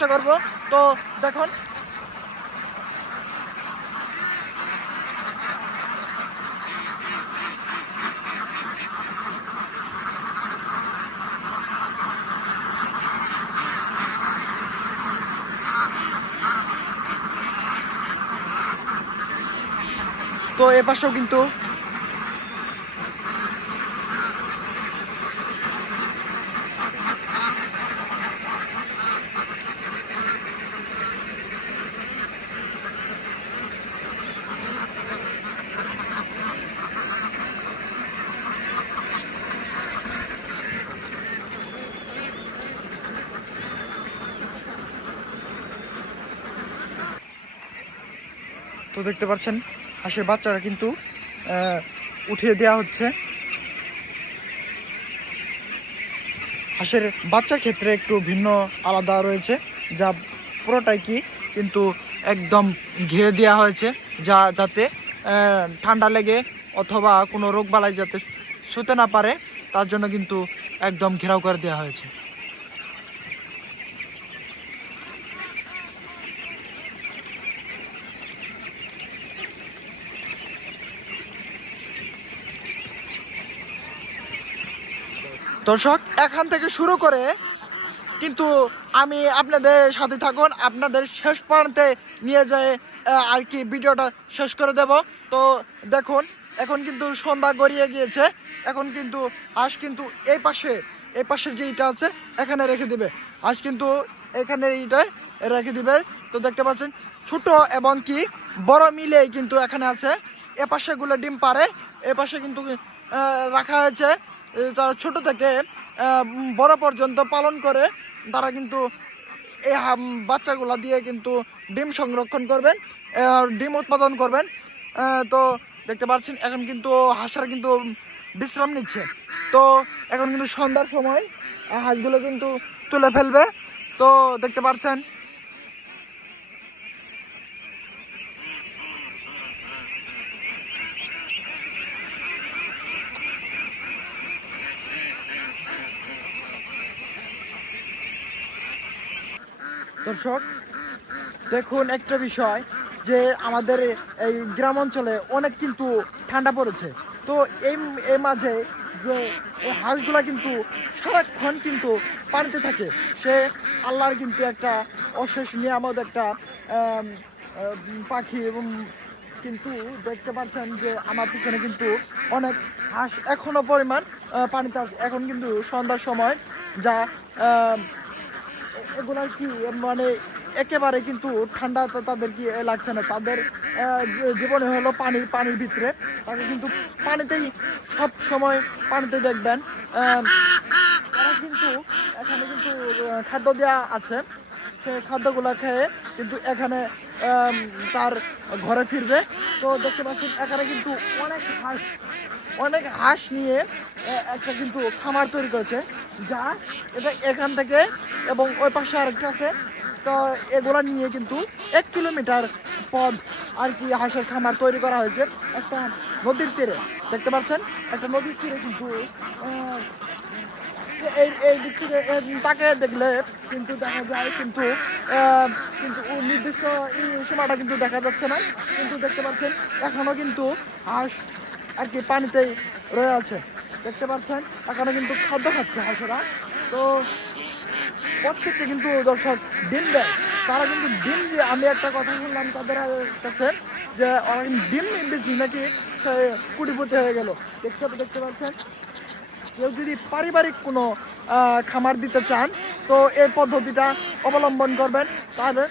চেষ্টা করবো। তো দেখুন তো এ পাশেও কিন্তু তো দেখতে পাচ্ছেন হাঁসের বাচ্চারা কিন্তু উঠিয়ে দেওয়া হচ্ছে। হাঁসের বাচ্চার ক্ষেত্রে একটু ভিন্ন আলাদা রয়েছে, যা পুরোটাই কি কিন্তু একদম ঘিরে দেওয়া হয়েছে, যাতে ঠান্ডা লেগে অথবা কোনো রোগবালাই যাতে শুতে না পারে, তার জন্য কিন্তু একদম ঘেরাও করে দেওয়া হয়েছে। দর্শক এখান থেকে শুরু করে কিন্তু আমি আপনাদের সাথে থাকুন, আপনাদের শেষ প্রান্তে নিয়ে যায় আর কি ভিডিওটা শেষ করে দেব। তো দেখুন এখন কিন্তু সন্ধ্যা গড়িয়ে গিয়েছে, এখন কিন্তু হাঁস কিন্তু এই পাশে যেইটা আছে এখানে রেখে দিবে, হাঁস কিন্তু এখানে এইটাই রেখে দিবে। তো দেখতে পাচ্ছেন ছোট এবং কি বড় মিলেই কিন্তু এখানে আছে। এ পাশেগুলো ডিম পারে, এ পাশে কিন্তু রাখা হয়েছে। তারা ছোট থেকে বড় পর্যন্ত পালন করে তারা কিন্তু এই বাচ্চাগুলো দিয়ে কিন্তু ডিম সংরক্ষণ করবেন, ডিম উৎপাদন করবেন। তো দেখতে পাচ্ছেন এখন কিন্তু হাঁসরা কিন্তু বিশ্রাম নিচ্ছে। তো এখন কিন্তু সন্ধ্যার সময় হাঁসগুলো কিন্তু তুলে ফেলবে। তো দেখতে পাচ্ছেন দর্শক দেখুন একটা বিষয়, যে আমাদের এই গ্রাম অঞ্চলে অনেক কিন্তু ঠান্ডা পড়েছে। তো এই মাঝে যে এই হাঁসগুলা কিন্তু সারাক্ষণ কিন্তু পানিতে থাকে, সে আল্লাহর কিন্তু একটা অশেষ নিয়ামত, একটা পাখি। এবং কিন্তু দেখতে পাচ্ছেন যে আমার পিছনে কিন্তু অনেক হাঁস এখনো পরিমাণ পানিতে আছে। এখন কিন্তু সন্ধ্যার সময়, যা এগুলা কি মানে একেবারে কিন্তু ঠান্ডা তাদের কি লাগছে না, তাদের জীবনে হলো পানির ভিতরে, তাকে কিন্তু পানিতেই সব সময় পানিতে দেখবেন। তারা কিন্তু এখানে কিন্তু খাদ্য দেওয়া আছে, সেই খাদ্যগুলো খেয়ে কিন্তু এখানে তার ঘরে ফিরবে। তো দেখতে পাচ্ছেন এখানে কিন্তু অনেক হাঁস নিয়ে একটা কিন্তু খামার তৈরি করেছে, যা এটা এখান থেকে এবং ওই পাশে আরেকটা আছে। তো এগুলা নিয়ে কিন্তু 1 কিলোমিটার পথ আর কি হাঁসের খামার তৈরি করা হয়েছে একটা নদীর তীরে। দেখতে পাচ্ছেন একটা নদীর তীরে কিন্তু এই দিক থেকে তাকে দেখলে কিন্তু দেখা যায় কিন্তু কিন্তু নির্দিষ্ট সীমাটা কিন্তু দেখা যাচ্ছে না, কিন্তু দেখতে পাচ্ছেন এখনো কিন্তু হাঁস আর কি পানিতেই রয়ে আছে। দেখতে পাচ্ছেন এখানে কিন্তু খাদ্য খাচ্ছে হাঁসেরা। তো প্রত্যেকটা কিন্তু দর্শক ডিম দেয়, তারা কিন্তু ডিম দিয়ে, আমি একটা কথা শুনলাম তাদের কাছে যে ওরা কিন্তু ডিম বেশি নাকি কোটিপতি হয়ে গেল। দেখতে পাচ্ছেন কেউ যদি পারিবারিক কোনো খামার দিতে চান তো এই পদ্ধতিটা অবলম্বন করবেন, তাহলে